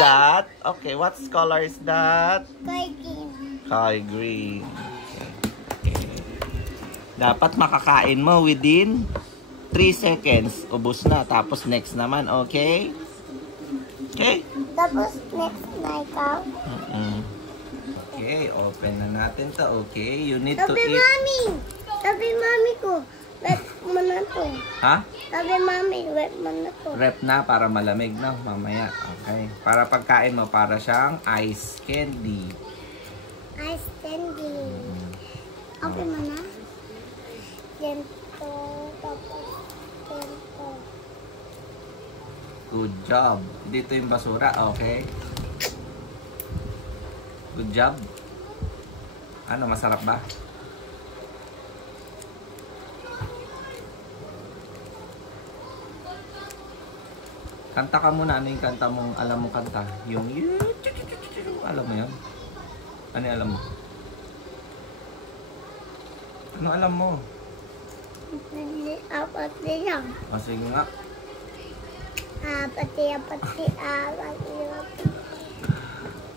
that? Okay, what color is that? Sky green. Sky green. Okay. Dapat makakain mo within 3 seconds. Ubus na. Tapos next naman, okay? Okay? Tapos next na ikaw. Okay, open na natin to. Okay, you need to Sabi eat. mami! Sabi mami ko, wet mo na to. Ha? Sabi mami, wet mo na to. Rep na para malamig na mamaya. Okay. Para pagkain mo, para siyang ice candy. Ice candy. Open mo na. Ganito, tapos ganito. Good job. Dito yung basura, okay? Good job. Ano, masarap ba? Kanta ka muna. Ano yung kanta mong alam mo kanta? Yung alam mo yun? Ano yung alam mo? Ano alam mo? Apat lang. O sige nga. Apat.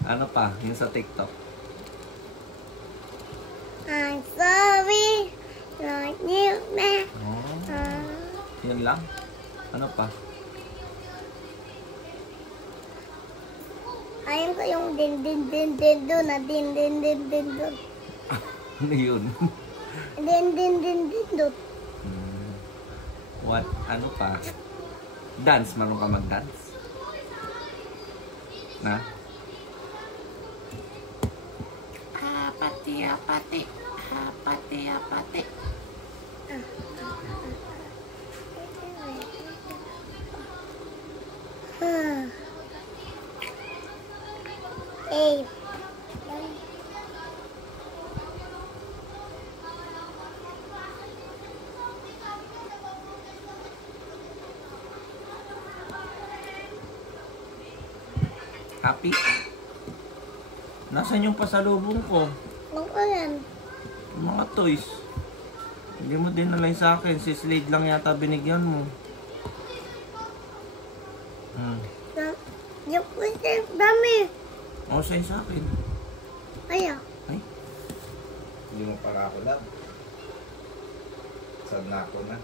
Ano pa? Yung sa TikTok. I'm sorry, not you, man. Oh, yun lang? Ano pa? Ayun ko yung din doon na din doon. Ano yun? Din doon. What? Ano pa? Dance? Marunong ka mag-dance? Na? Apati. Eh. Happy? Nasaan yung pasalubong ko? Ano yan? Mga toys. Hindi mo din nalay sa akin. Si Slade lang yata binigyan mo. Yung pusit, dami. O, sa'yo sa akin. Ayaw. Ay. Hindi mo para ako lang. Sad na ako na.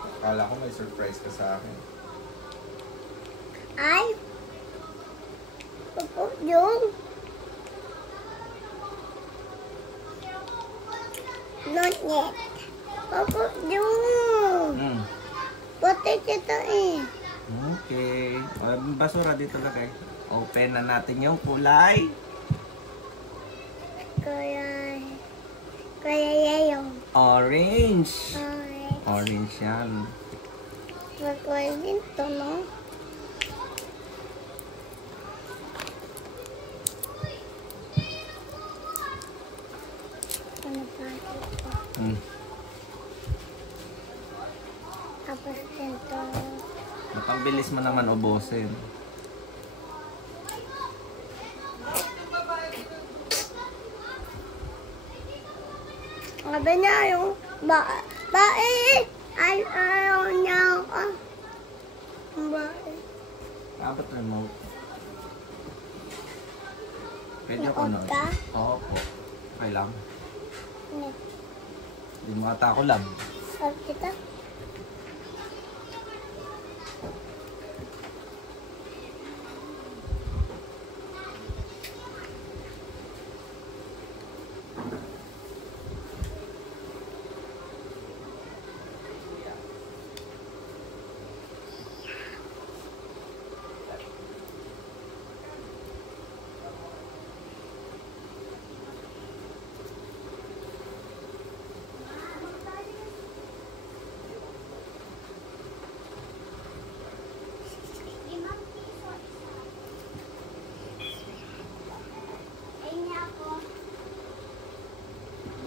Akala ko may surprise ka sa akin. Ay. Opo, yung. Not yet. Opo, yung. Puti kita eh. Okay. Basura dito lagay. Open na natin yung kulay. Kaya yayo. Orange. Alright. Orange yan. Magkuhay din to, no? Ano pa ito? Tapos dito. Napabilis mo naman ubusin. Sabi niya yung ayaw niya ako. Bae. Abot remote. Pwede ako Naot nun. ka? Oo po. Okay lang. Net. Hindi mo ata ako lang. Sabi kita?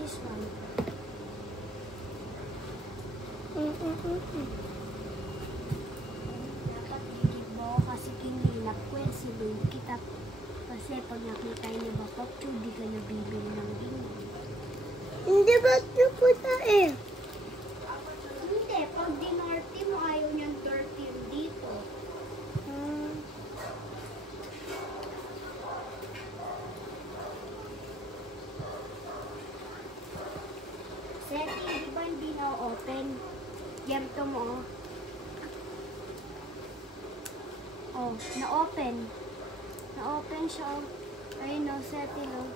This one. Dapat gigibo kasi kinilap ko yan si Lord kita. Kasi pag nakita niya ba Pop, hindi ka nabibili ng bingo. Hindi ba ito po na eh? Hindi, pag dinarte mo ayaw niyan Gerto mo, oh. Oh, na-open. Na-open siya, oh. Ayun, oh, setting, oh.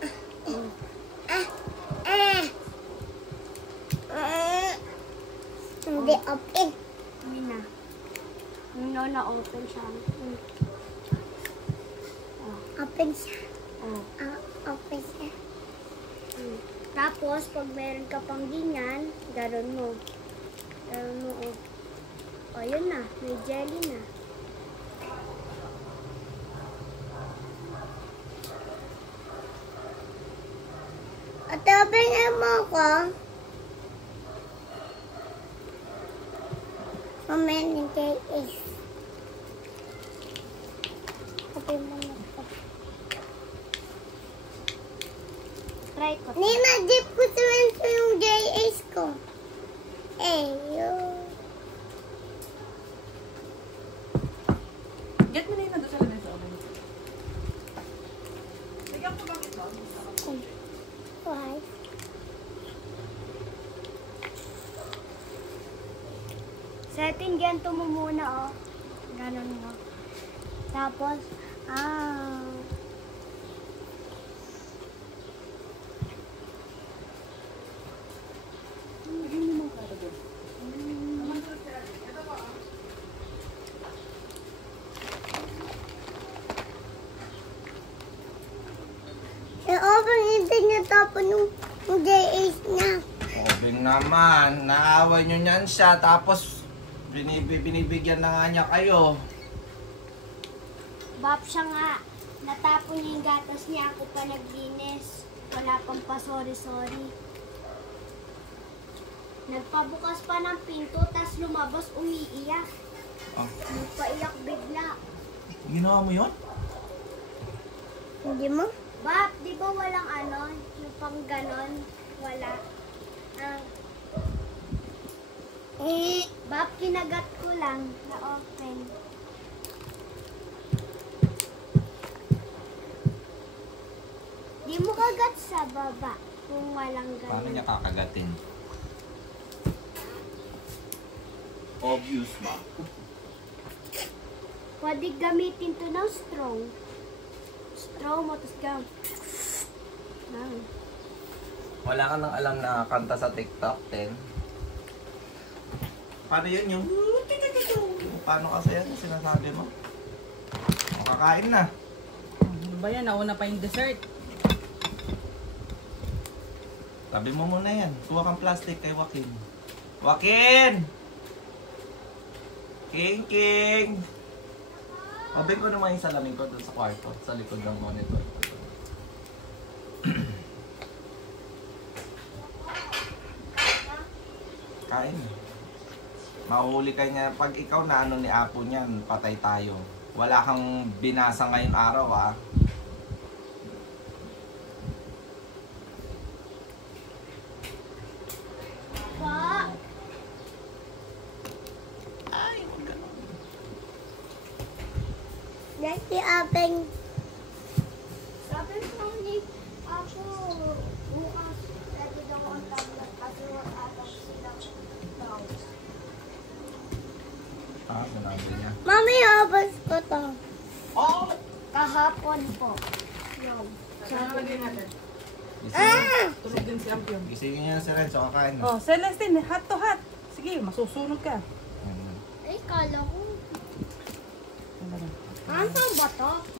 Oh. Hindi open. Hindi na. No, na-open siya. Oh. Open siya. Oh. Open siya. Tapos, pag meron ka pang ganyan, garon mo. Garon mo, oh. O, yun na. May jelly na. At open mo ko. Mamaya is. Open mo na ko. Try ko. Nina, dip ko sa yung JS ko. Yun. Get mo na yun nandun sa lamin sa oven. Sige ako bakit ba? Why? Setting ganito mo muna, oh. Ganon mo. Tapos, I-open hindi niya tapon yung JS niya. Obing naman, naaway nyo niyan siya, tapos binibigyan na nga niya kayo. bap siya nga. Natapon niya yung gatas niya. Ako pa naglinis. Wala pang pa-sorry-sorry. Nagpabukas pa ng pinto, tas lumabas, umiiyak. Oh, Nagpaiyak bigla. ginawa mo yun? Hindi mo? Bap, di ba walang ano, yung pang ganon? Wala. Bap, kinagat ko lang na open. Di mo kagat sa baba kung walang Paano ganon. niya kakagatin? Obvious ba? Pwede gamitin to ng straw. Straw mo, tapos gam. Wala ka nang alam na kanta sa TikTok 10. Paano yun yung... Paano kasi yan yung sinasabi mo? O, kakain na. Ano ba yan? Nauna pa yung dessert. Tabi mo muna yan. Kuha kang plastic kay Joaquin. Joaquin! King King! Open ko naman yung salamin ko doon sa kwarto. Sa likod ng monitor. Kain. Mahuli ka niya. Pag ikaw na ano ni Apo niyan, patay tayo. Wala kang binasa ngayong araw, ah. Pa! Ay, ganun. Dati open. Sabi ko ni ako, bukas, pwede daw ang tablet kasi wala silang mouse. Ah, sinabi niya. Mami, open ko to. Oh! Kahapon po. Yun. Sabi din natin. Gisingin, Tulog din si Ampion. gisingin niya si Renzo, kakain na. Oh, Celestine, hot to hot. Sige, masusunod ka. Ayun. Ay, kala ko. Ano ba? Ano ba to?